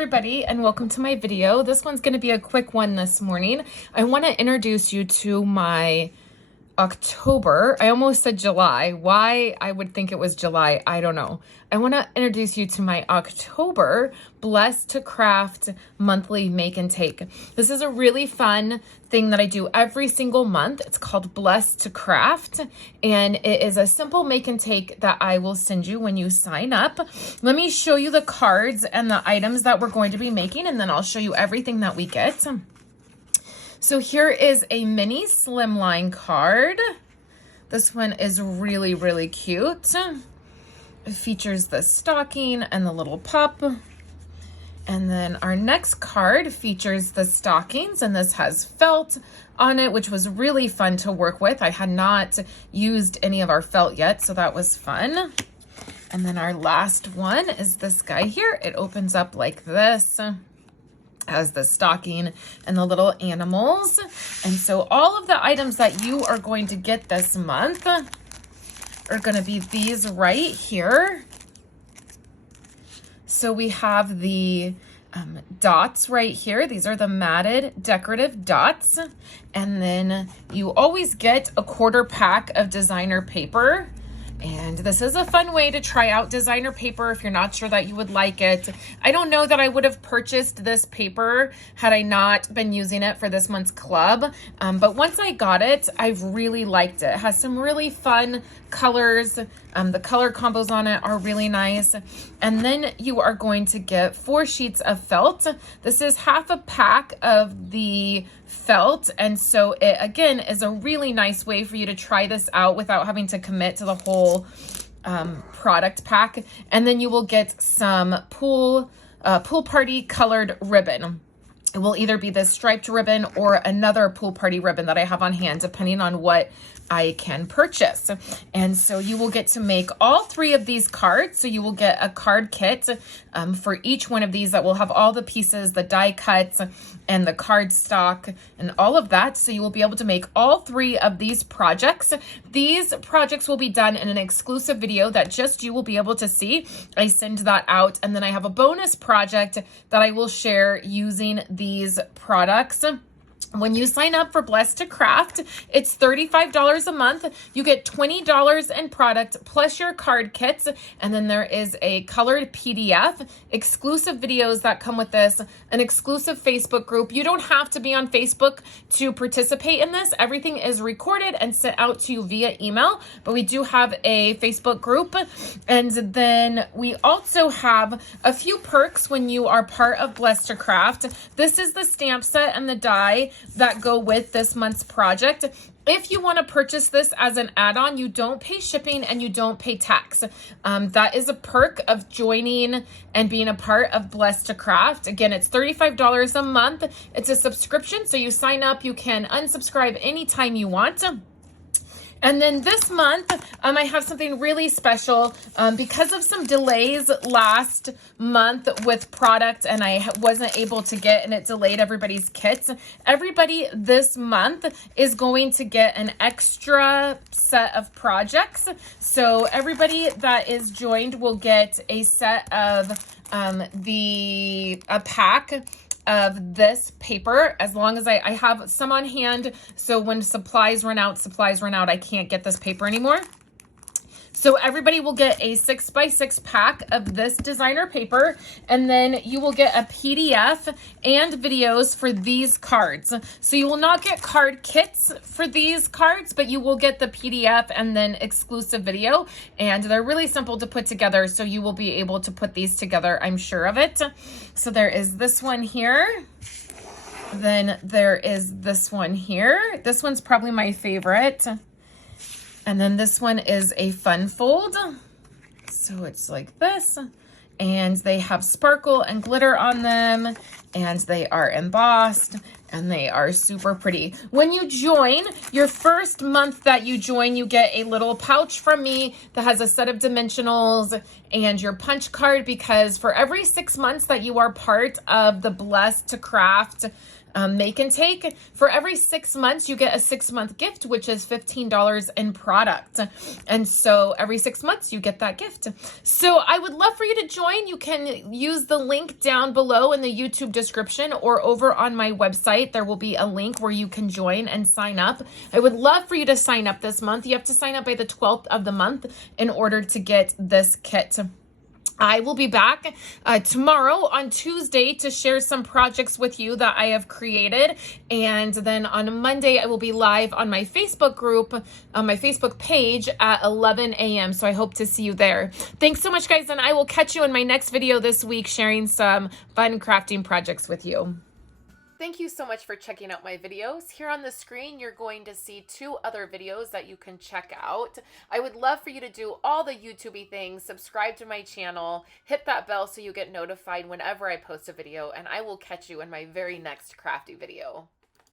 everybody, and welcome to my video. This one's going to be a quick one this morning. I want to introduce you to my October. I almost said July. Why I would think it was July, I don't know. I want to introduce you to my October Blessed to Craft monthly make and take. This is a really fun thing that I do every single month. It's called Blessed to Craft, and it is a simple make and take that I will send you when you sign up. Let me show you the cards and the items that we're going to be making, and then I'll show you everything that we get. So here is a mini slimline card. This one is really, really cute. It features the stocking and the little pup. And then our next card features the stockings, and this has felt on it, which was really fun to work with. I had not used any of our felt yet, so that was fun. And then our last one is this guy here. It opens up like this. Has the stocking and the little animals. And so all of the items that you are going to get this month are going to be these right here. So we have the dots right here. These are the matted decorative dots. And then you always get a quarter pack of designer paper. And this is a fun way to try out designer paper if you're not sure that you would like it. I don't know that I would have purchased this paper had I not been using it for this month's club. But once I got it, I've really liked it. It has some really fun colors. The color combos on it are really nice. And then you are going to get 4 sheets of felt. This is half a pack of the felt. And so it, again, is a really nice way for you to try this out without having to commit to the whole product pack. And then you will get some pool party colored ribbon. It will either be this striped ribbon or another pool party ribbon that I have on hand, depending on what I can purchase. And so you will get to make all 3 of these cards. So you will get a card kit for each one of these that will have all the pieces, the die cuts, and the card stock and all of that. So you will be able to make all 3 of these projects. These projects will be done in an exclusive video that just you will be able to see. I send that out, and then I have a bonus project that I will share using these products. When you sign up for Blessed to Craft, it's $35 a month. You get $20 in product plus your card kits. And then there is a colored PDF, exclusive videos that come with this, an exclusive Facebook group. You don't have to be on Facebook to participate in this. Everything is recorded and sent out to you via email, but we do have a Facebook group. And then we also have a few perks when you are part of Blessed to Craft. This is the stamp set and the die that go with this month's project. If you want to purchase this as an add-on, you don't pay shipping and you don't pay tax. That is a perk of joining and being a part of Blessed to Craft. Again, it's $35 a month. It's a subscription, so you sign up, you can unsubscribe anytime you want. And then this month, I have something really special because of some delays last month with product, and I wasn't able to get, and it delayed everybody's kits. Everybody this month is going to get an extra set of projects. So everybody that is joined will get a set of a pack of this paper, as long as I have some on hand. So when supplies run out, I can't get this paper anymore. So everybody will get a 6x6 pack of this designer paper, and then you will get a PDF and videos for these cards. So you will not get card kits for these cards, but you will get the PDF and then exclusive video, and they're really simple to put together, so you will be able to put these together, I'm sure of it. So there is this one here. Then there is this one here. This one's probably my favorite. And then this one is a fun fold. So it's like this. And they have sparkle and glitter on them. And they are embossed. And they are super pretty. When you join, your first month that you join, you get a little pouch from me that has a set of dimensionals and your punch card, because for every 6 months that you are part of the Blessed to Craft make and take. For every 6 months, you get a 6-month gift, which is $15 in product. And so every 6 months, you get that gift. So I would love for you to join. You can use the link down below in the YouTube description or over on my website. There will be a link where you can join and sign up. I would love for you to sign up this month. You have to sign up by the 12th of the month in order to get this kit. I will be back tomorrow on Tuesday to share some projects with you that I have created. And then on Monday, I will be live on my Facebook group, on my Facebook page at 11 a.m. So I hope to see you there. Thanks so much, guys. And I will catch you in my next video this week, sharing some fun crafting projects with you. Thank you so much for checking out my videos. Here on the screen, you're going to see 2 other videos that you can check out. I would love for you to do all the YouTube-y things, subscribe to my channel, hit that bell so you get notified whenever I post a video, and I will catch you in my very next crafty video.